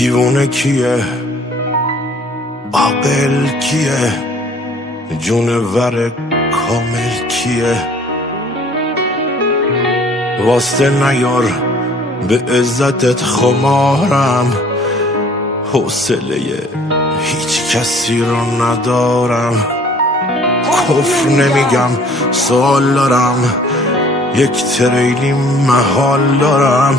دیوونه کیه، عاقل کیه، جونور کامل کیه؟ واسطه نیار به عزتت خمارم، حوصله هیچ کسی رو ندارم. کفر نمیگم سوال دارم، یک تریلی محال دارم.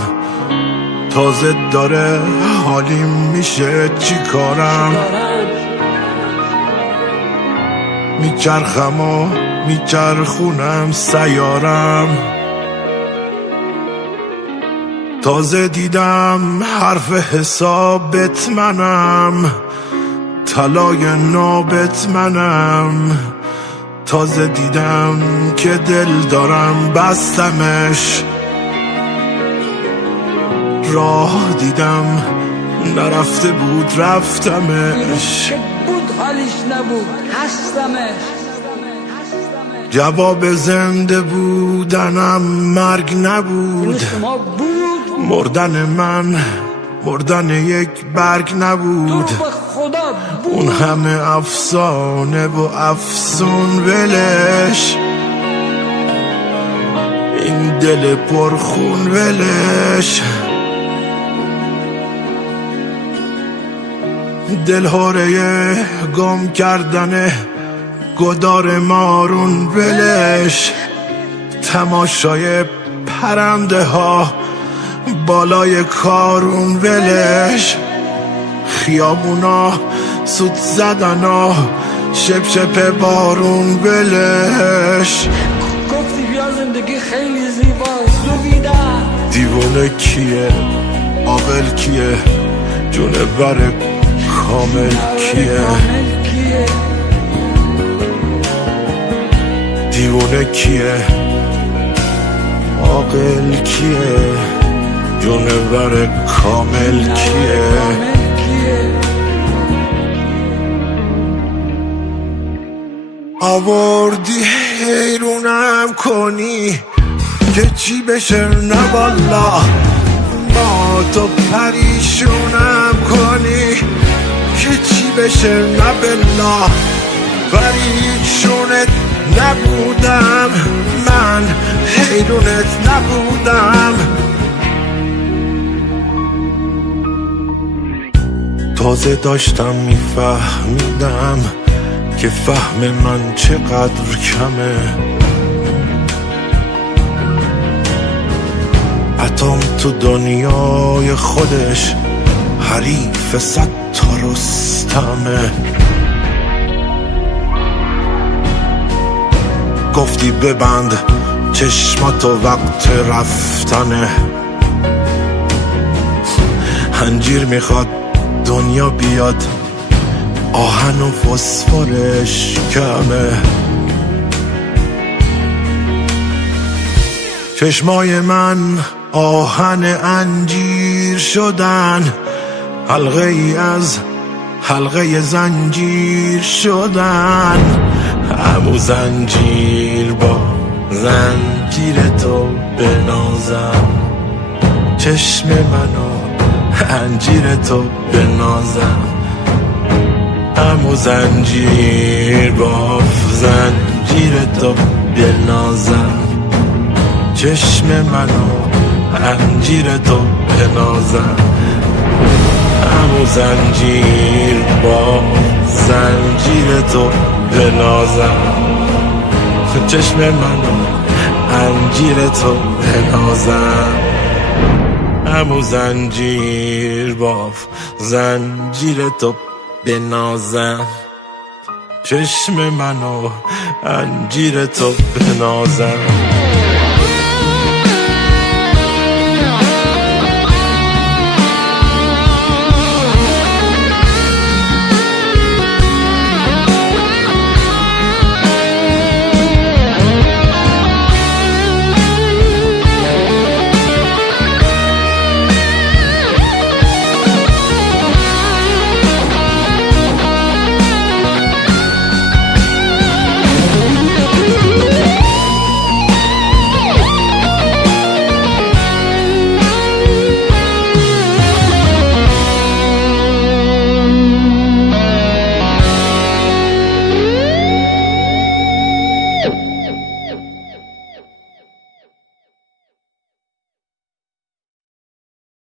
تازه داره حالیم میشه چی کارم؟ میچرخم و میچرخونم سیارم. تازه دیدم حرف حسابت منم، طلای نابت منم. تازه دیدم که دل دارم بستمش، راه دیدم نرفته بود رفتمش. بود حالیش نبود هستمش. جواب زنده بودنم مرگ نبود، مردن من مردن یک برگ نبود. اون همه افسانه و افسون ولش، این دل پرخون ولش. دلهوره گم کردن گدار مارون ولش، تماشای پرنده ها بالای کارون ولش. خیابونا سوت زدنا شپ شپ بارون ولش. گفتی بیا زندگی خیلی زیباست دویدم. دیوونه کیه، عاقل کیه، جونور کامل کیه؟ دیوونه کیه، عاقل کیه، جونور کامل کیه؟ آوردی حیرونم کنی که چی بشه، نه والا ما تو پریشونم کنی که چی بشه، نه بلا پریشونت نبودم من، حیرونت نبودم. تازه داشتم میفهمیدم که فهم من چقدر کمه. اتم تو دنیای خودش حریف 100 تا رستمه. گفتی ببند چشماتو وقت رفتنه، انجیر میخواد دنیا بیاد آهن و فسفرش کمه. چشمای من آهن انجیر شدن، حلقه ای از حلقه زنجیر شدن. همو زنجیر با زنجیر تو بنازم، چشم منو انجیر تو بنازم. همو زنجیر با زنجیر تو بنازم، چشم منو انجیر تو بنازم. همو زنجیر با زنجیر تو بنازم، چشم منو انجیر تو بنازم. همو زنجیر با زنجیر تو بنازم، چشم منو انجیر تو بنازم.